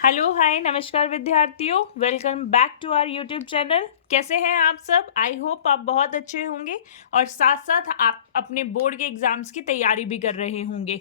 Hello hi नमस्कार विद्यार्थियों, welcome back to our YouTube channel. कैसे हैं आप सब? आई होप आप बहुत अच्छे होंगे और साथ साथ आप अपने बोर्ड के एग्जाम्स की तैयारी भी कर रहे होंगे।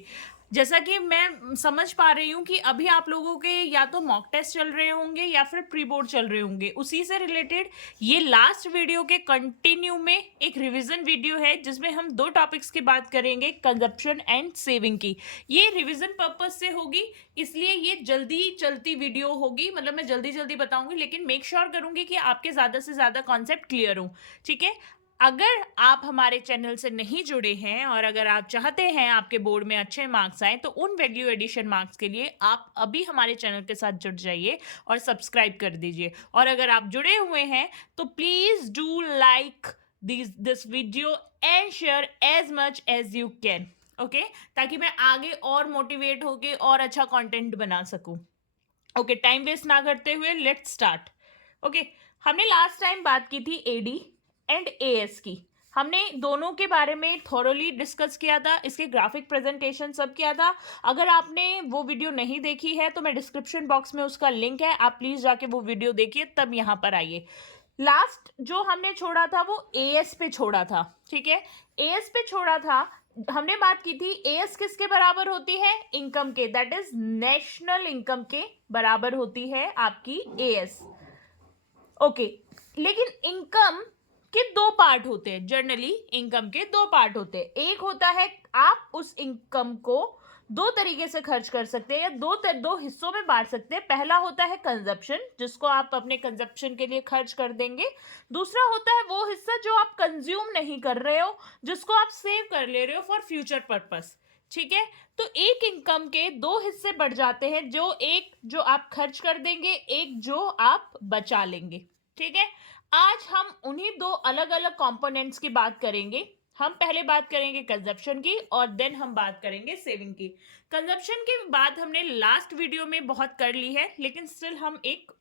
जैसा कि मैं समझ पा रही हूँ कि अभी आप लोगों के या तो मॉक टेस्ट चल रहे होंगे या फिर प्री बोर्ड चल रहे होंगे। उसी से रिलेटेड ये लास्ट वीडियो के कंटिन्यू में एक रिवीजन वीडियो है जिसमें हम दो टॉपिक्स की बात करेंगे, कंजप्शन एंड सेविंग की। ये रिवीजन पर्पज से होगी, इसलिए ये जल्दी चलती वीडियो होगी, मतलब मैं जल्दी जल्दी बताऊंगी, लेकिन मेक श्योर करूंगी कि आपके ज्यादा से ज्यादा कॉन्सेप्ट क्लियर हो। ठीक है। अगर आप हमारे चैनल से नहीं जुड़े हैं और अगर आप चाहते हैं आपके बोर्ड में अच्छे मार्क्स आए तो उन वैल्यू एडिशन मार्क्स के लिए आप अभी हमारे चैनल के साथ जुड़ जाइए और सब्सक्राइब कर दीजिए। और अगर आप जुड़े हुए हैं तो please do like this video and share as much as you can. Okay, ताकि मैं आगे और मोटिवेट होके और अच्छा कंटेंट बना सकूं। ओके, टाइम वेस्ट ना करते हुए लेट्स स्टार्ट। ओके, हमने लास्ट टाइम बात की थी एडी एंड एएस की। हमने दोनों के बारे में थॉरोली डिस्कस किया था, इसके ग्राफिक प्रेजेंटेशन सब किया था। अगर आपने वो वीडियो नहीं देखी है तो मैं डिस्क्रिप्शन बॉक्स में उसका लिंक है, आप प्लीज जाके वो वीडियो देखिए, तब यहाँ पर आइए। लास्ट जो हमने छोड़ा था वो एएस पे छोड़ा था। ठीक है, एएस पे छोड़ा था। हमने बात की थी एएस किसके बराबर होती है? इनकम के, दैट इज नेशनल इनकम के बराबर होती है आपकी एएस। ओके, लेकिन इनकम के दो पार्ट होते हैं। जनरली इनकम के दो पार्ट होते हैं। एक होता है आप उस इनकम को दो तरीके से खर्च कर सकते हैं या दो हिस्सों में बांट सकते हैं। पहला होता है कंजप्शन, जिसको आप अपने कंजप्शन के लिए खर्च कर देंगे। दूसरा होता है वो हिस्सा जो आप कंज्यूम नहीं कर रहे हो, जिसको आप सेव कर ले रहे हो फॉर फ्यूचर पर्पस। ठीक है, तो एक इनकम के दो हिस्से बढ़ जाते हैं, एक जो आप खर्च कर देंगे, एक जो आप बचा लेंगे। ठीक है, आज हम उन्हीं दो अलग अलग कंपोनेंट्स की बात करेंगे। हम पहले बात करेंगे कंजप्शन की और देन हम बात करेंगे सेविंग की। कंजप्शन की बात हमने लास्ट वीडियो में बहुत कर ली है, लेकिन स्टिल हम एक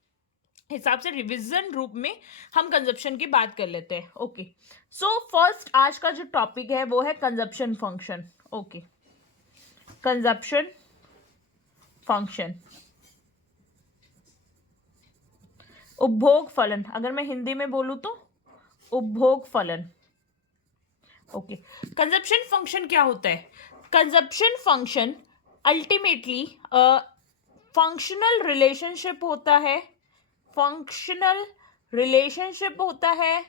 हिसाब से रिवीजन रूप में हम कंजप्शन की बात कर लेते हैं। ओके, सो फर्स्ट आज का जो टॉपिक है वो है consumption function. Okay, consumption function, उपभोग फलन। अगर मैं हिंदी में बोलूं तो उपभोग फलन। ओके, कंजप्शन फंक्शन क्या होता है? Consumption function ultimately functional relationship होता है। फंक्शनल रिलेशनशिप होता है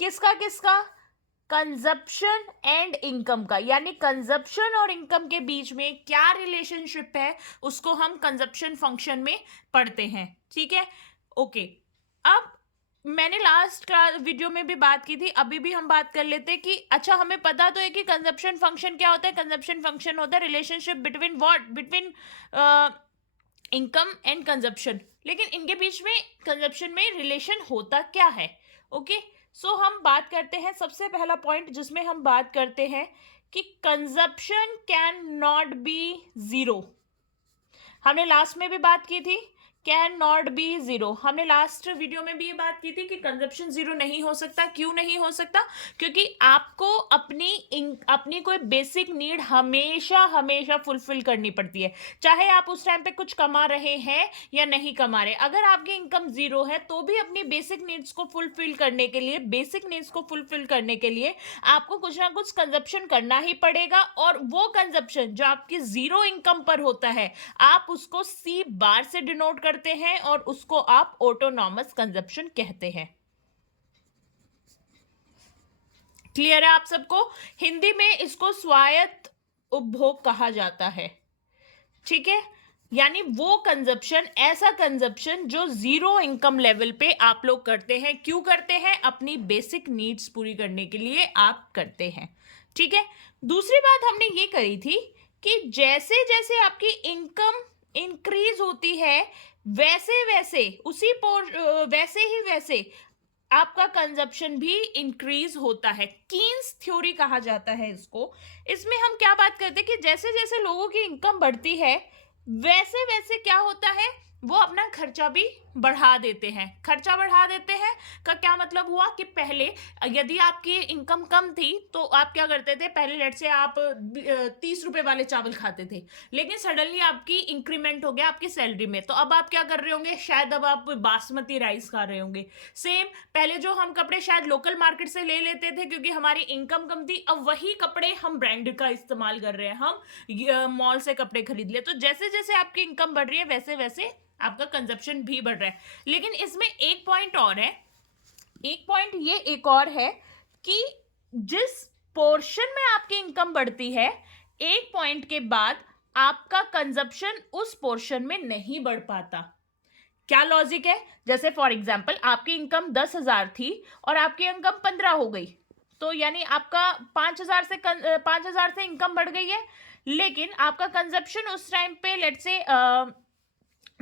किसका किसका? कंजप्शन एंड इनकम का। यानी कंजप्शन और इनकम के बीच में क्या रिलेशनशिप है उसको हम कंजप्शन फंक्शन में पढ़ते हैं। ठीक है, ओके। अब मैंने लास्ट का वीडियो में भी बात की थी, अभी भी हम बात कर लेते हैं कि अच्छा हमें पता तो है कि कंजप्शन फंक्शन क्या होता है। कंजप्शन फंक्शन होता है relationship between what? Between income and consumption. लेकिन इनके बीच में कंजप्शन में रिलेशन होता क्या है? ओके, सो हम बात करते हैं सबसे पहला पॉइंट जिसमें हम बात करते हैं कि consumption can not be zero. हमने लास्ट में भी बात की थी कैन नॉट बी जीरो। हमने लास्ट वीडियो में भी ये बात की थी कि कंजप्शन जीरो नहीं हो सकता। क्यों नहीं हो सकता? क्योंकि आपको अपनी कोई बेसिक नीड हमेशा हमेशा फुलफिल करनी पड़ती है, चाहे आप उस टाइम पे कुछ कमा रहे हैं या नहीं कमा रहे। अगर आपकी इनकम जीरो है तो भी अपनी बेसिक नीड्स को फुलफिल करने के लिए आपको कुछ ना कुछ कंजप्शन करना ही पड़ेगा। और वो कंजप्शन जो आपकी जीरो इनकम पर होता है आप उसको सी बार से डिनोट करते हैं और उसको आप ऑटोनॉमस कंजप्शन कहते हैं। क्लियर है आप सबको? हिंदी में इसको स्वायत्त उपभोग कहा जाता है। ठीक है, यानी वो कंजप्शन, ऐसा कंजप्शन जो जीरो इनकम लेवल पे आप लोग करते हैं। क्यों करते हैं? अपनी बेसिक नीड्स पूरी करने के लिए आप करते हैं। ठीक है, दूसरी बात हमने ये करी थी कि जैसे जैसे आपकी इनकम इंक्रीज होती है वैसे वैसे आपका कंजप्शन भी इंक्रीज होता है। कीन्स थ्योरी कहा जाता है इसको। इसमें हम क्या बात करते हैं कि जैसे जैसे लोगों की इनकम बढ़ती है वैसे वैसे क्या होता है, वो अपना खर्चा भी बढ़ा देते हैं। खर्चा बढ़ा देते हैं का क्या मतलब हुआ कि पहले यदि आपकी इनकम कम थी तो आप क्या करते थे, पहले लेट से आप 30 रुपए वाले चावल खाते थे, लेकिन सडनली आपकी इंक्रीमेंट हो गया आपकी सैलरी में, तो अब आप क्या कर रहे होंगे, शायद अब आप बासमती राइस खा रहे होंगे। सेम पहले जो हम कपड़े शायद लोकल मार्केट से ले लेते थे क्योंकि हमारी इनकम कम थी, अब वही कपड़े हम ब्रांड का इस्तेमाल कर रहे हैं, हम मॉल से कपड़े खरीद लिए। तो जैसे जैसे आपकी इनकम बढ़ रही है वैसे वैसे आपका कंजप्शन भी बढ़ रहा है। लेकिन इसमें एक पॉइंट और है, एक पॉइंट ये एक और है कि जिस पोर्शन में आपकी इनकम बढ़ती है, एक पॉइंट के बाद आपका कंजप्शन उस पोर्शन में नहीं बढ़ पाता। क्या लॉजिक है, जैसे फॉर एग्जाम्पल आपकी इनकम 10,000 थी और आपकी इनकम 15 हो गई, तो यानी आपका 5,000 से इनकम बढ़ गई है, लेकिन आपका कंजप्शन उस टाइम पे लेट से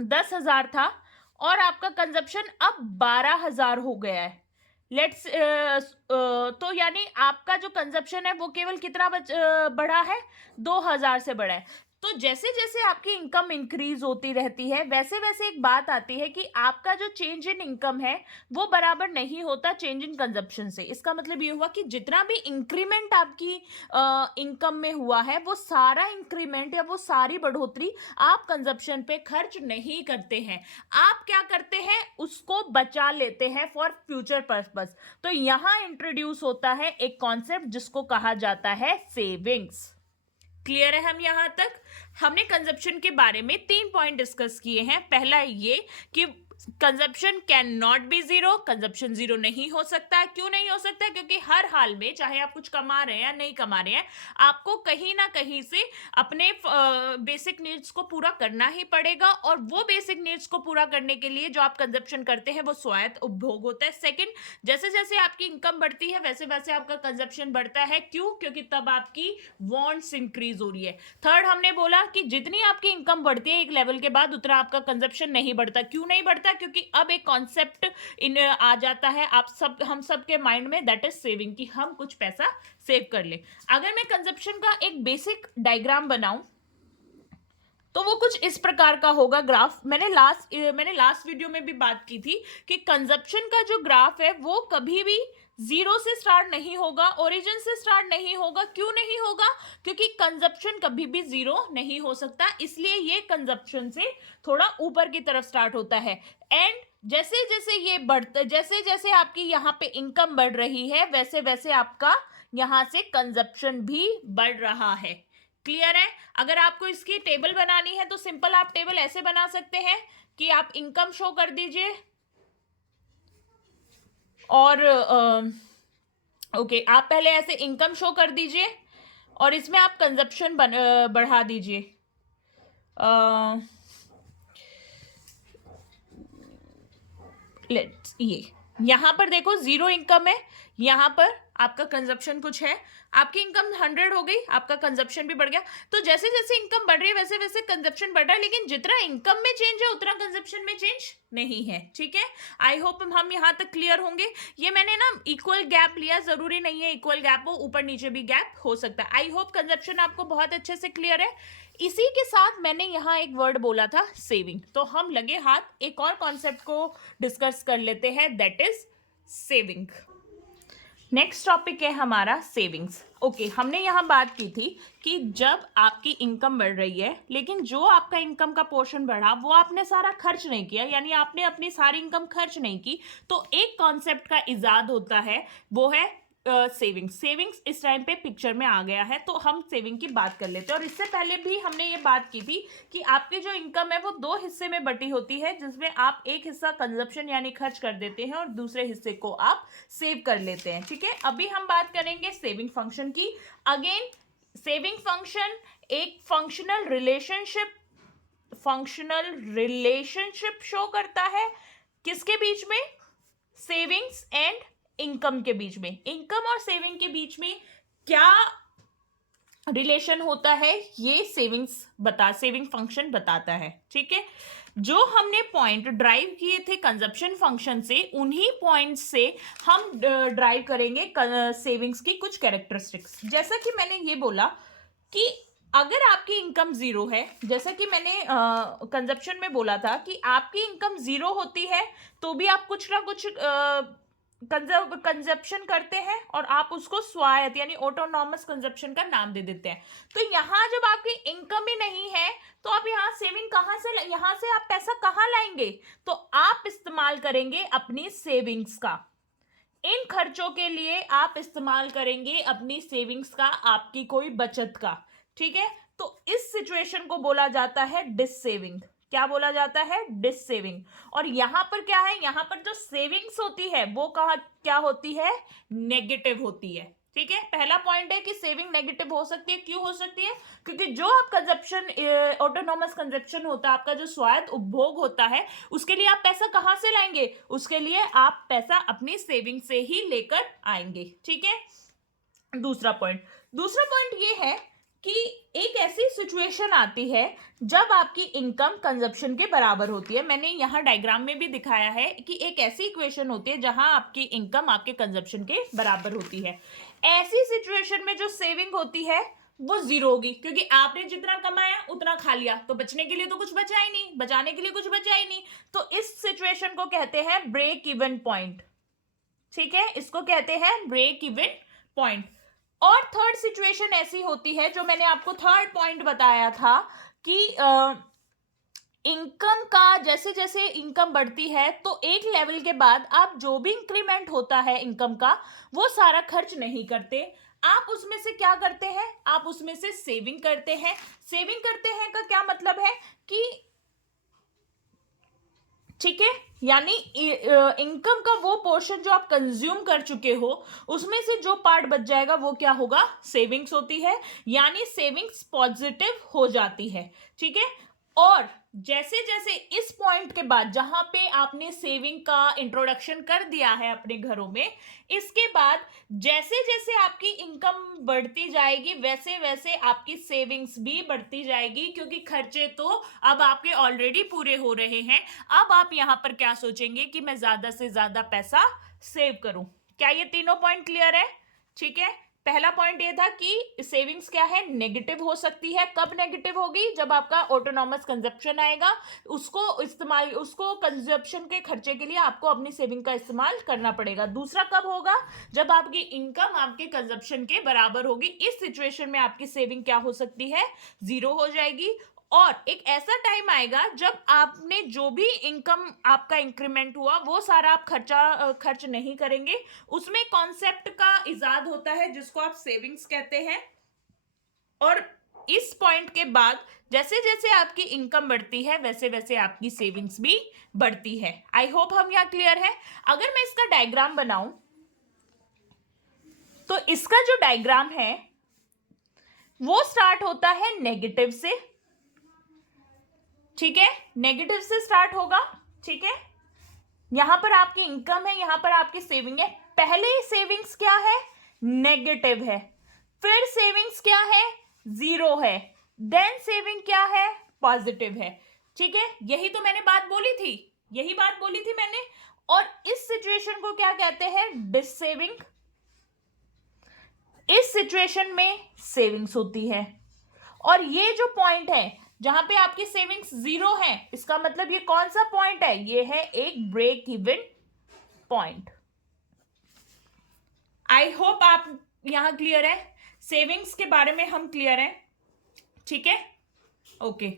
10,000 था और आपका कंजप्शन अब 12,000 हो गया है। लेट्स तो यानी आपका जो कंजप्शन है वो केवल कितना बढ़ा है, 2,000 से बढ़ा है। तो जैसे जैसे आपकी इनकम इंक्रीज होती रहती है वैसे वैसे एक बात आती है कि आपका जो चेंज इन इनकम है वो बराबर नहीं होता चेंज इन कंजप्शन से। इसका मतलब ये हुआ कि जितना भी इंक्रीमेंट आपकी इनकम में हुआ है वो सारा इंक्रीमेंट या वो सारी बढ़ोतरी आप कंजप्शन पे खर्च नहीं करते हैं, आप क्या करते हैं, उसको बचा लेते हैं फॉर फ्यूचर पर्पस। तो यहां इंट्रोड्यूस होता है एक कॉन्सेप्ट जिसको कहा जाता है सेविंग्स। क्लियर है, हम यहां तक हमने कंजप्शन के बारे में 3 पॉइंट डिस्कस किए हैं। पहला ये कि consumption can not be zero, consumption zero नहीं हो सकता। क्यों नहीं हो सकता, क्योंकि हर हाल में चाहे आप कुछ कमा रहे हैं या नहीं कमा रहे हैं, आपको कहीं ना कहीं से अपने बेसिक नीड्स को पूरा करना ही पड़ेगा, और वो बेसिक नीड्स को पूरा करने के लिए जो आप कंजप्शन करते हैं वो स्वायत्त उपभोग होता है। सेकंड, जैसे जैसे आपकी इनकम बढ़ती है वैसे वैसे आपका कंजप्शन बढ़ता है। क्यों, क्योंकि तब आपकी वांट्स इंक्रीज हो रही है। थर्ड, हमने बोला कि जितनी आपकी इनकम बढ़ती है एक लेवल के बाद उतना आपका कंजप्शन नहीं बढ़ता। क्यों नहीं बढ़ता, क्योंकि अब एक कॉन्सेप्ट इन आ जाता है हम सब के माइंड में, दैट इज सेविंग, कि हम कुछ पैसा सेव कर ले। अगर मैं कंजप्शन का एक बेसिक डायग्राम बनाऊं तो वो कुछ इस प्रकार का होगा ग्राफ। मैंने लास्ट वीडियो में भी बात की थी कि कंजप्शन का जो ग्राफ है वो कभी भी जीरो से स्टार्ट नहीं होगा, ओरिजिन से स्टार्ट नहीं होगा। क्यों नहीं होगा, क्योंकि कंजप्शन कभी भी जीरो नहीं हो सकता, इसलिए ये कंजप्शन से थोड़ा ऊपर की तरफ स्टार्ट होता है। एंड जैसे जैसे ये बढ़ता, जैसे जैसे आपकी यहाँ पे इनकम बढ़ रही है वैसे वैसे आपका यहाँ से कंजप्शन भी बढ़ रहा है। क्लियर है, अगर आपको इसकी टेबल बनानी है तो सिंपल आप टेबल ऐसे बना सकते हैं कि आप इनकम शो कर दीजिए और ओके आप पहले ऐसे इनकम शो कर दीजिए और इसमें आप कंजप्शन बढ़ा दीजिए। लेट्स ये यहां पर देखो जीरो इनकम है, यहां पर आपका कंजप्शन कुछ है, आपकी इनकम 100 हो गई, आपका कंजप्शन भी बढ़ गया। तो जैसे जैसे इनकम बढ़ रही है वैसे वैसे कंजप्शन बढ़ रहा है, लेकिन जितना इनकम में चेंज है उतना कंजप्शन में चेंज नहीं है। ठीक है, आई होप हम यहां तक क्लियर होंगे। ये मैंने ना इक्वल गैप लिया, जरूरी नहीं है इक्वल गैप हो, ऊपर नीचे भी गैप हो सकता है। आई होप कंजप्शन आपको बहुत अच्छे से क्लियर है। इसी के साथ मैंने यहाँ एक वर्ड बोला था सेविंग, तो हम लगे हाथ एक और कॉन्सेप्ट को डिस्कस कर लेते हैं, that is saving. Next topic है हमारा सेविंग्स। ओके, हमने यहाँ बात की थी कि जब आपकी इनकम बढ़ रही है लेकिन जो आपका इनकम का पोर्शन बढ़ा वो आपने सारा खर्च नहीं किया, यानी आपने अपनी सारी इनकम खर्च नहीं की, तो एक कॉन्सेप्ट का इजाद होता है, वो है सेविंग्स। सेविंग्स इस टाइम पे पिक्चर में आ गया है तो हम सेविंग की बात कर लेते हैं। और इससे पहले भी हमने ये बात की थी कि आपकी जो इनकम है वो 2 हिस्से में बटी होती है, जिसमें आप एक हिस्सा कंजप्शन यानी खर्च कर देते हैं और दूसरे हिस्से को आप सेव कर लेते हैं। ठीक है, अभी हम बात करेंगे सेविंग फंक्शन की। अगेन सेविंग फंक्शन एक फंक्शनल रिलेशनशिप शो करता है, किसके बीच में, सेविंग्स एंड इनकम के बीच में। इनकम और सेविंग के बीच में क्या रिलेशन होता है ये सेविंग फंक्शन बताता है। ठीक है, जो हमने पॉइंट ड्राइव किए थे कंजप्शन फंक्शन से, उन्हीं पॉइंट से हम ड्राइव करेंगे सेविंग्स की कुछ कैरेक्टरिस्टिक्स। जैसा कि मैंने ये बोला कि अगर आपकी इनकम जीरो है, जैसा कि मैंने कंजप्शन में बोला था कि आपकी इनकम जीरो होती है तो भी आप कुछ ना कुछ कंजप्शन करते हैं और आप उसको स्वायत्त यानी ऑटोनॉमस कंजप्शन का नाम दे देते हैं। तो यहाँ जब आपकी इनकम ही नहीं है तो आप यहाँ सेविंग कहाँ से, यहाँ से आप पैसा कहाँ लाएंगे? तो आप इस्तेमाल करेंगे अपनी सेविंग्स का। इन खर्चों के लिए आप इस्तेमाल करेंगे अपनी सेविंग्स का, आपकी कोई बचत का। ठीक है, तो इस सिचुएशन को बोला जाता है डिस सेविंग। क्या बोला जाता है? Dissaving. और यहां पर क्या है, यहां पर जो सेविंग्स होती है वो कहा क्या होती है? नेगेटिव होती है। ठीक है, पहला पॉइंट है कि सेविंग नेगेटिव हो सकती है। क्यों हो सकती है? क्योंकि जो आप कंजप्शन, ऑटोनॉमस कंजप्शन होता है, आपका जो स्वायत्त उपभोग होता है, उसके लिए आप पैसा कहां से लाएंगे? उसके लिए आप पैसा अपनी सेविंग से ही लेकर आएंगे। ठीक है, दूसरा पॉइंट ये है कि एक ऐसी सिचुएशन आती है जब आपकी इनकम कंजप्शन के बराबर होती है। मैंने यहाँ डायग्राम में भी दिखाया है कि एक ऐसी इक्वेशन होती है जहां आपकी इनकम आपके कंजप्शन के बराबर होती है। ऐसी सिचुएशन में जो सेविंग होती है वो जीरो होगी, क्योंकि आपने जितना कमाया उतना खा लिया, तो बचने के लिए तो कुछ बचा ही नहीं, बचाने के लिए कुछ बचा ही नहीं। तो इस सिचुएशन को कहते हैं ब्रेक इवन पॉइंट। ठीक है, इसको कहते हैं ब्रेक इवन पॉइंट। और थर्ड सिचुएशन ऐसी होती है, जो मैंने आपको थर्ड पॉइंट बताया था कि इनकम का जैसे जैसे इनकम बढ़ती है तो एक लेवल के बाद आप जो भी इंक्रीमेंट होता है इनकम का वो सारा खर्च नहीं करते। आप उसमें से क्या करते हैं? आप उसमें से सेविंग करते हैं। सेविंग करते हैं का क्या मतलब है कि, ठीक है, यानी इनकम का वो पोर्शन जो आप कंज्यूम कर चुके हो उसमें से जो पार्ट बच जाएगा वो क्या होगा? सेविंग्स होती है, यानी सेविंग्स पॉजिटिव हो जाती है। ठीक है, और जैसे जैसे इस पॉइंट के बाद जहां पे आपने सेविंग का इंट्रोडक्शन कर दिया है अपने घरों में, इसके बाद जैसे जैसे आपकी इनकम बढ़ती जाएगी वैसे वैसे आपकी सेविंग्स भी बढ़ती जाएगी, क्योंकि खर्चे तो अब आपके ऑलरेडी पूरे हो रहे हैं। अब आप यहां पर क्या सोचेंगे कि मैं ज्यादा से ज्यादा पैसा सेव करूं। क्या ये तीनों पॉइंट क्लियर है? ठीक है, पहला पॉइंट ये था कि सेविंग्स क्या है? नेगेटिव हो सकती है। कब नेगेटिव होगी? जब आपका ऑटोनॉमस कंजप्शन आएगा, उसको कंजप्शन के खर्चे के लिए आपको अपनी सेविंग का इस्तेमाल करना पड़ेगा। दूसरा कब होगा? जब आपकी इनकम आपके कंजप्शन के बराबर होगी। इस सिचुएशन में आपकी सेविंग क्या हो सकती है? जीरो हो जाएगी। और एक ऐसा टाइम आएगा जब आपने जो भी इनकम आपका इंक्रीमेंट हुआ वो सारा आप खर्च नहीं करेंगे। उसमें कॉन्सेप्ट का इजाद होता है जिसको आप सेविंग्स कहते हैं। और इस पॉइंट के बाद जैसे जैसे आपकी इनकम बढ़ती है वैसे वैसे आपकी सेविंग्स भी बढ़ती है। आई होप हम यहाँ क्लियर है। अगर मैं इसका डायग्राम बनाऊं तो इसका जो डायग्राम है वो स्टार्ट होता है नेगेटिव से। ठीक है, नेगेटिव से स्टार्ट होगा। ठीक है, यहां पर आपकी इनकम है, यहां पर आपकी सेविंग है। पहले सेविंग्स क्या है? नेगेटिव है। फिर सेविंग्स क्या है? जीरो है। देन सेविंग क्या है? पॉजिटिव है। ठीक है, यही तो मैंने बात बोली थी, यही बात बोली थी मैंने। और इस सिचुएशन को क्या कहते हैं? Dissaving. इस सिचुएशन में सेविंग्स होती है। और ये जो पॉइंट है जहां पे आपकी सेविंग्स जीरो है, इसका मतलब ये कौन सा पॉइंट है? ये है एक break even point. I hope आप यहां क्लियर है, सेविंग्स के बारे में हम क्लियर है। ठीक है, ओके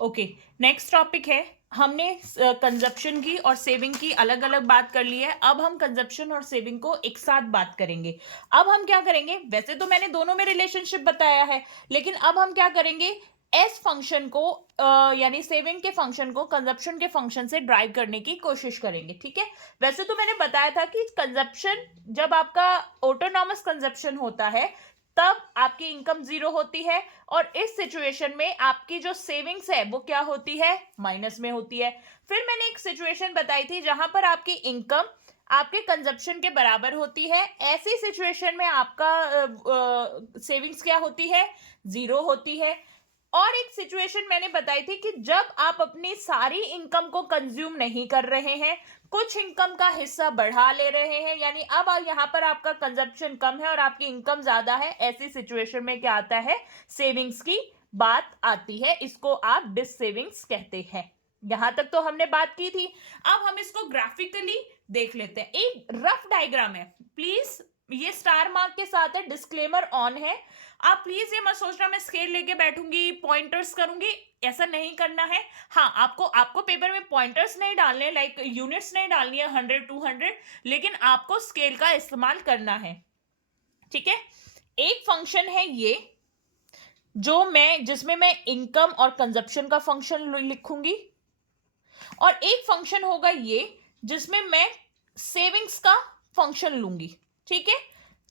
ओके। नेक्स्ट टॉपिक है, हमने कंजप्शन की और सेविंग की अलग अलग बात कर ली है। अब हम कंजप्शन और सेविंग को एक साथ बात करेंगे। अब हम क्या करेंगे? वैसे तो मैंने दोनों में रिलेशनशिप बताया है, लेकिन अब हम क्या करेंगे? एस फंक्शन को यानी सेविंग के फंक्शन को कंजप्शन के फंक्शन से ड्राइव करने की कोशिश करेंगे। ठीक है, वैसे तो मैंने बताया था कि कंजप्शन, जब आपका ऑटोनॉमस कंजप्शन होता है तब आपकी इनकम जीरो होती है, और इस सिचुएशन में आपकी जो सेविंग्स है वो क्या होती है? माइनस में होती है। फिर मैंने एक सिचुएशन बताई थी जहां पर आपकी इनकम आपके कंजप्शन के बराबर होती है। ऐसी सिचुएशन में आपका सेविंग्स क्या होती है? जीरो होती है। और एक सिचुएशन मैंने बताई थी कि जब आप अपनी सारी इनकम को कंज्यूम नहीं कर रहे हैं, कुछ इनकम का हिस्सा बढ़ा ले रहे हैं, यानी अब यहाँ पर आपका कंजप्शन कम है और आपकी इनकम ज्यादा है, ऐसी सिचुएशन में क्या आता है, सेविंग्स की बात आती है। इसको आप डिस सेविंग्स कहते हैं। यहां तक तो हमने बात की थी। अब हम इसको ग्राफिकली देख लेते हैं। एक रफ डायग्राम है, प्लीज ये स्टार मार्क के साथ है, डिस्क्लेमर ऑन है। आप प्लीज ये मत सोचना मैं स्केल लेके बैठूंगी, पॉइंटर्स करूंगी, ऐसा नहीं करना है। हाँ, आपको पेपर में पॉइंटर्स नहीं डालने, लाइक यूनिट्स नहीं डालनी है 100 200, लेकिन आपको स्केल का इस्तेमाल करना है, ठीक है। एक फंक्शन है ये जिसमें मैं इनकम और कंजप्शन का फंक्शन लिखूंगी, और एक फंक्शन होगा ये जिसमें मैं सेविंग्स का फंक्शन लूंगी, ठीक है।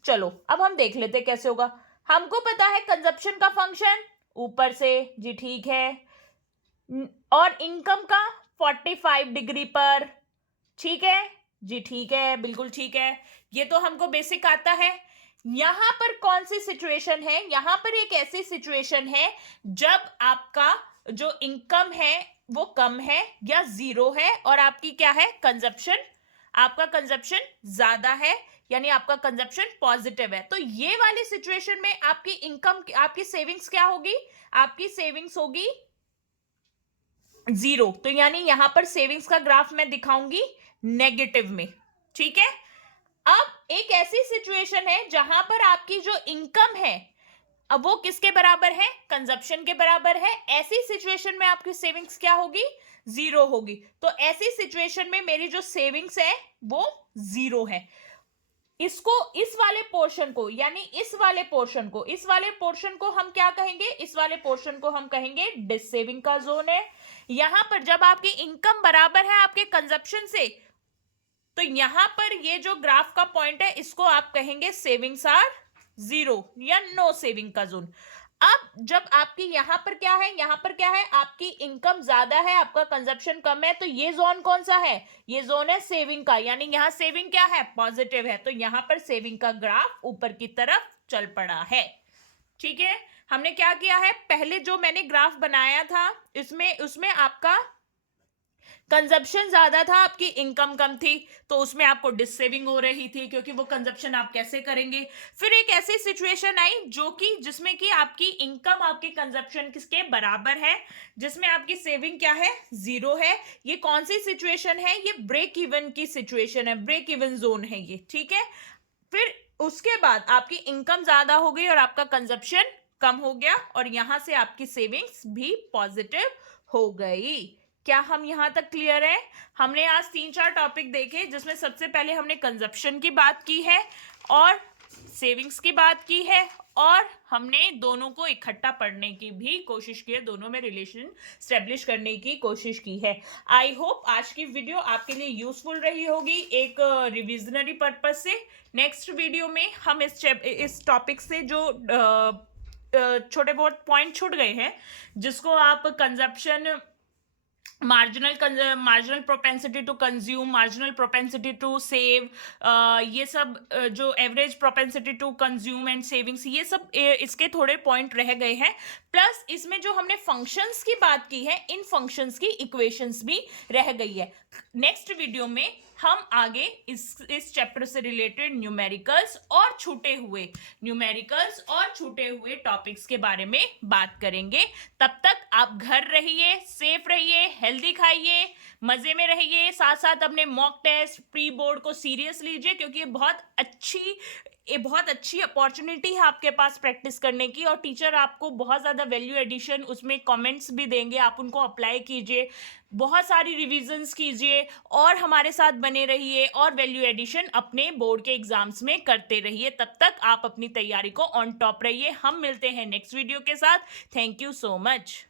चलो अब हम देख लेते कैसे होगा। हमको पता है कंजप्शन का फंक्शन ऊपर से, जी ठीक है, और इनकम का 45 डिग्री पर, ठीक है जी, ठीक है, बिल्कुल ठीक है, ये तो हमको बेसिक आता है। यहां पर कौन सी सिचुएशन है, यहां पर एक ऐसी सिचुएशन है जब आपका जो इनकम है वो कम है या जीरो है और आपकी क्या है, आपका कंजप्शन ज्यादा है, यानी आपका कंजप्शन पॉजिटिव है। तो ये वाली सिचुएशन में आपकी इनकम, आपकी सेविंग्स क्या होगी, आपकी सेविंग्स होगी जीरो। तो यानी यहां पर सेविंग्स का ग्राफ मैं दिखाऊंगी नेगेटिव में, ठीक है। अब एक ऐसी सिचुएशन है जहां पर आपकी जो इनकम है अब वो किसके बराबर है, कंजप्शन के बराबर है। ऐसी सिचुएशन में आपकी सेविंग्स क्या होगी, जीरो होगी। तो ऐसी सिचुएशन में मेरी जो सेविंग्स है वो जीरो है। इसको, इस वाले पोर्शन को, यानी इस वाले पोर्शन को हम क्या कहेंगे, इस वाले पोर्शन को हम कहेंगे डिस सेविंग का जोन है। यहां पर जब आपकी इनकम बराबर है आपके कंजप्शन से, तो यहां पर ये जो ग्राफ का पॉइंट है इसको आप कहेंगे सेविंग्स आर जीरो या नो सेविंग का जोन। अब जब आपकी यहां पर क्या है, आपकी इनकम ज्यादा है, आपका कंजप्शन कम है, तो ये जोन कौन सा है, ये जोन है सेविंग का, यानी यहां सेविंग क्या है, पॉजिटिव है। तो यहां पर सेविंग का ग्राफ ऊपर की तरफ चल पड़ा है, ठीक है। हमने क्या किया है, पहले जो मैंने ग्राफ बनाया था उसमें आपका कंजप्शन ज्यादा था, आपकी इनकम कम थी, तो उसमें आपको डिस सेविंग हो रही थी, क्योंकि वो कंजप्शन आप कैसे करेंगे। फिर एक ऐसी सिचुएशन आई जिसमें कि आपकी इनकम आपके कंजप्शन किसके बराबर है, जिसमें आपकी सेविंग क्या है, जीरो है। ये कौन सी सिचुएशन है, ये ब्रेक इवन की सिचुएशन है, ब्रेक इवन जोन है ये, ठीक है। फिर उसके बाद आपकी इनकम ज्यादा हो गई और आपका कंजप्शन कम हो गया, और यहां से आपकी सेविंग्स भी पॉजिटिव हो गई। क्या हम यहां तक क्लियर है। हमने आज 3-4 टॉपिक देखे, जिसमें सबसे पहले हमने कंजप्शन की बात की है और सेविंग्स की बात की है, और हमने दोनों को इकट्ठा पढ़ने की भी कोशिश की है, दोनों में रिलेशन स्टेब्लिश करने की कोशिश की है। आई होप आज की वीडियो आपके लिए यूजफुल रही होगी एक रिविजनरी पर्पज से। नेक्स्ट वीडियो में हम इस टॉपिक से जो छोटे बहुत पॉइंट छूट गए हैं, जिसको आप consumption, marginal propensity to consume, marginal propensity to save, ये सब जो average propensity to consume and savings, ये सब इसके थोड़े पॉइंट रह गए हैं। प्लस इसमें जो हमने फंक्शंस की बात की है, इन फंक्शंस की इक्वेशंस भी रह गई है। नेक्स्ट वीडियो में हम आगे इस चैप्टर से रिलेटेड न्यूमेरिकल्स और छूटे हुए टॉपिक्स के बारे में बात करेंगे। तब तक आप घर रहिए, सेफ रहिए, हेल्दी खाइए, मजे में रहिए, साथ साथ अपने मॉक टेस्ट, प्री बोर्ड को सीरियस लीजिए, क्योंकि ये बहुत अच्छी अपॉर्चुनिटी है आपके पास प्रैक्टिस करने की, और टीचर आपको बहुत ज़्यादा वैल्यू एडिशन उसमें कमेंट्स भी देंगे, आप उनको अप्लाई कीजिए, बहुत सारी रिविजन्स कीजिए और हमारे साथ बने रहिए, और वैल्यू एडिशन अपने बोर्ड के एग्जाम्स में करते रहिए। तब तक आप अपनी तैयारी को ऑन टॉप रहिए। हम मिलते हैं नेक्स्ट वीडियो के साथ। Thank you so much.